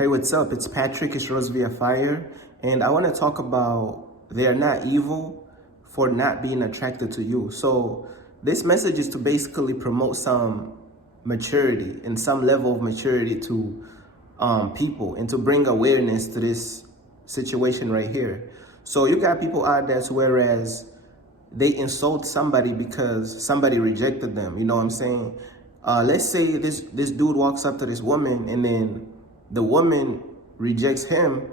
Hey, what's up? It's Patrick, it's Rose via Fire, and I want to talk about they're not evil for not being attracted to you. So this message is to basically promote some maturity and some level of maturity to people and to bring awareness to this situation right here. So you got people out there to whereas they insult somebody because somebody rejected them. You know what I'm saying? Let's say this dude walks up to this woman and then the woman rejects him,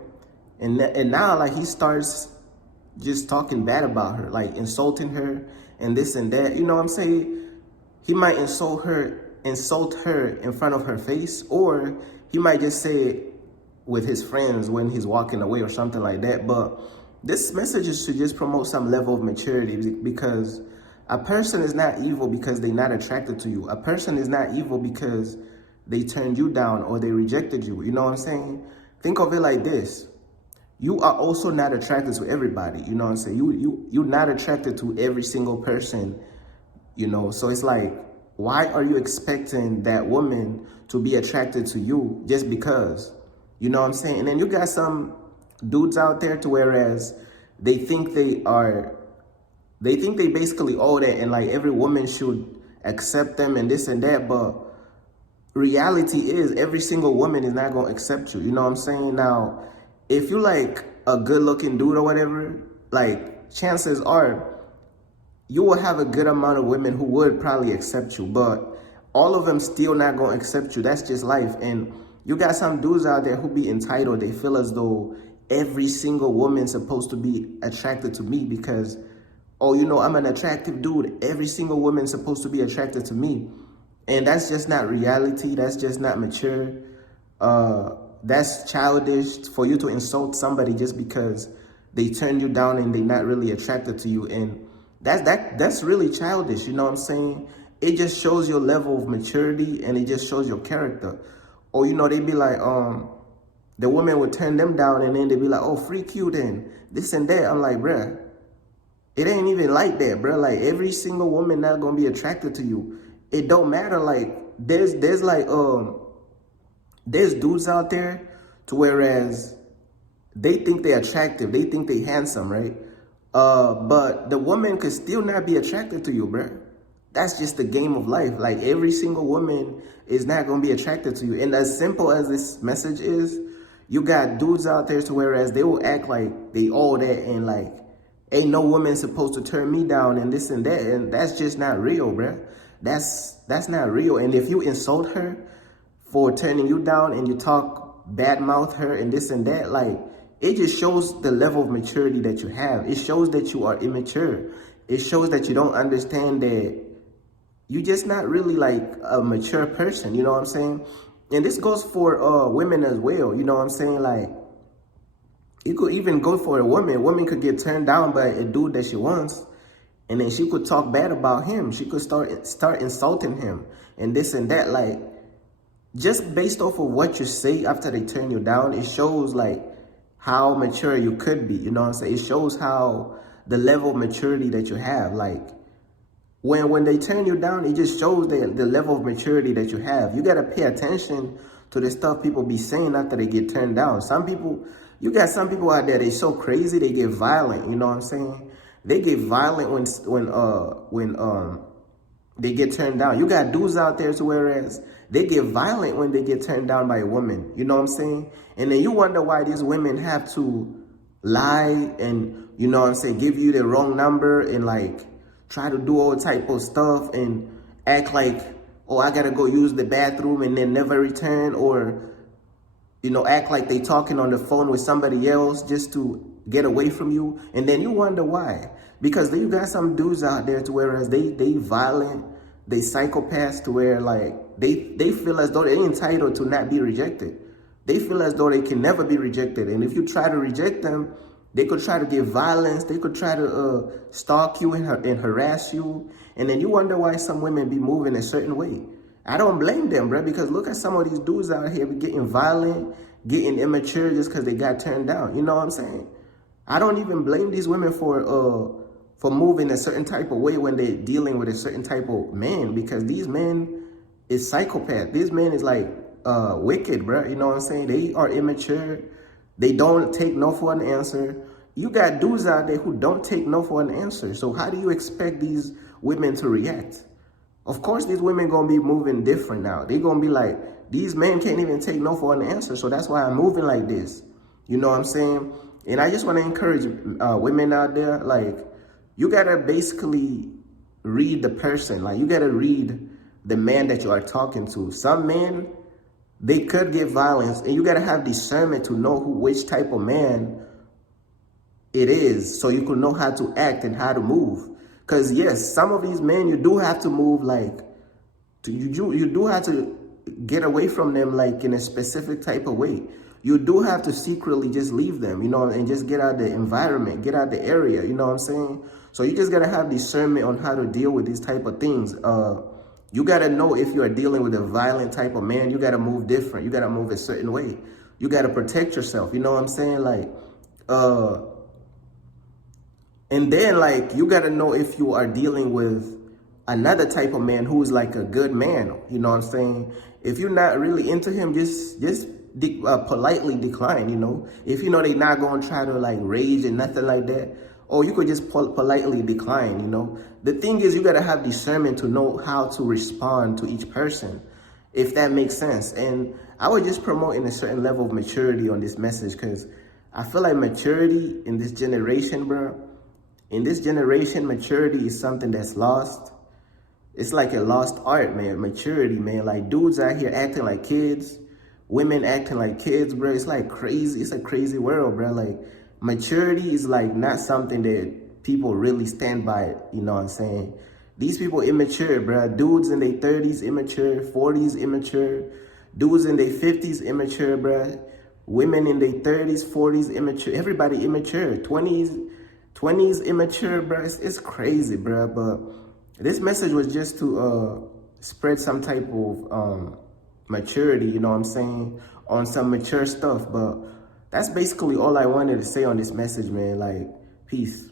and now like he starts just talking bad about her, like insulting her and this and that. You know what I'm saying? He might insult her in front of her face, or he might just say it with his friends when he's walking away or something like that. But this message is to just promote some level of maturity, because a person is not evil because they're not attracted to you. A person is not evil because they turned you down or they rejected you. You know what I'm saying? Think of it like this. You are also not attracted to everybody. You know what I'm saying? You're not attracted to every single person, you know? So it's like, why are you expecting that woman to be attracted to you just because? You know what I'm saying? And then you got some dudes out there to whereas they think they basically owe that, and like every woman should accept them and this and that. But reality is every single woman is not going to accept you. You know what I'm saying? Now, if you like a good looking dude or whatever, like chances are you will have a good amount of women who would probably accept you, but all of them still not going to accept you. That's just life. And you got some dudes out there who be entitled. They feel as though every single woman's supposed to be attracted to me because, oh, you know, I'm an attractive dude. Every single woman's supposed to be attracted to me. And that's just not reality. That's just not mature. That's childish for you to insult somebody just because they turn you down and they're not really attracted to you. And that's really childish. You know what I'm saying? It just shows your level of maturity and it just shows your character. Or, you know, they be like, the woman would turn them down and then they be like, oh, freak you then, this and that. I'm like, bruh, it ain't even like that, bruh. Like every single woman not gonna be attracted to you. It don't matter. Like there's dudes out there to whereas they think they're attractive, they think they handsome, right? But the woman could still not be attracted to you, bruh. That's just the game of life. Like every single woman is not gonna be attracted to you. And as simple as this message is, you got dudes out there to whereas they will act like they all that and like ain't no woman supposed to turn me down and this and that, and that's just not real, bruh. That's not real. And if you insult her for turning you down and you talk bad mouth her and this and that, like it just shows the level of maturity that you have. It shows that you are immature. It shows that you don't understand that you just not really like a mature person. You know what I'm saying? And this goes for women as well. You know what I'm saying? Like it could even go for a woman. A woman could get turned down by a dude that she wants, and then she could talk bad about him. She could start insulting him and this and that. Like, just based off of what you say after they turn you down, it shows like how mature you could be. You know what I'm saying? It shows how the level of maturity that you have. Like, when they turn you down, it just shows the level of maturity that you have. You got to pay attention to the stuff people be saying after they get turned down. You got some people out there, they so crazy, they get violent. You know what I'm saying? They get violent when they get turned down. You got dudes out there to whereas they get violent when they get turned down by a woman. You know what I'm saying? And then you wonder why these women have to lie and, you know what I'm saying, give you the wrong number and like try to do all type of stuff and act like, oh, I gotta go use the bathroom and then never return, or, you know, act like they talking on the phone with somebody else just to get away from you. And then you wonder why. Because you got some dudes out there to whereas they violent, they psychopaths to where like they feel as though they're entitled to not be rejected. They feel as though they can never be rejected. And if you try to reject them, they could try to get violence. They could try to stalk you and harass you. And then you wonder why some women be moving a certain way. I don't blame them, bro, because look at some of these dudes out here getting violent, getting immature just because they got turned down. You know what I'm saying? I don't even blame these women for moving a certain type of way when they're dealing with a certain type of man, because these men is psychopath. This man is like wicked, bro. You know what I'm saying? They are immature. They don't take no for an answer. You got dudes out there who don't take no for an answer. So how do you expect these women to react? Of course, these women gonna be moving different now. They gonna be like, these men can't even take no for an answer. So that's why I'm moving like this. You know what I'm saying? And I just want to encourage women out there, like, you gotta basically read the person. Like, you gotta read the man that you are talking to. Some men, they could get violence, and you gotta have discernment to know which type of man it is, so you can know how to act and how to move. Because yes, some of these men, you do have to move like, you do have to get away from them like in a specific type of way. You do have to secretly just leave them, you know, and just get out the environment, get out the area, you know what I'm saying? So you just gotta have discernment on how to deal with these type of things. You gotta know if you are dealing with a violent type of man, you gotta move different. You gotta move a certain way. You gotta protect yourself, you know what I'm saying? Like, and then, like, you got to know if you are dealing with another type of man who's like a good man. You know what I'm saying? If you're not really into him, just politely decline, you know? If you know they're not going to try to, like, rage and nothing like that, or you could just politely decline, you know? The thing is, you got to have discernment to know how to respond to each person, if that makes sense. And I would just promote in a certain level of maturity on this message, because I feel like maturity in this generation, bro, in this generation, maturity is something that's lost. It's like a lost art, man. Maturity, man. Like, dudes out here acting like kids, women acting like kids, bro. It's like crazy. It's a crazy world, bro. Like, maturity is like not something that people really stand by, you know what I'm saying? These people immature, bro. Dudes in their 30s, immature. 40s, immature. Dudes in their 50s, immature, bro. Women in their 30s, 40s, immature. Everybody immature. 20s immature, bro. It's crazy, bro. But this message was just to spread some type of maturity, you know what I'm saying, on some mature stuff. But that's basically all I wanted to say on this message, man. Like, peace.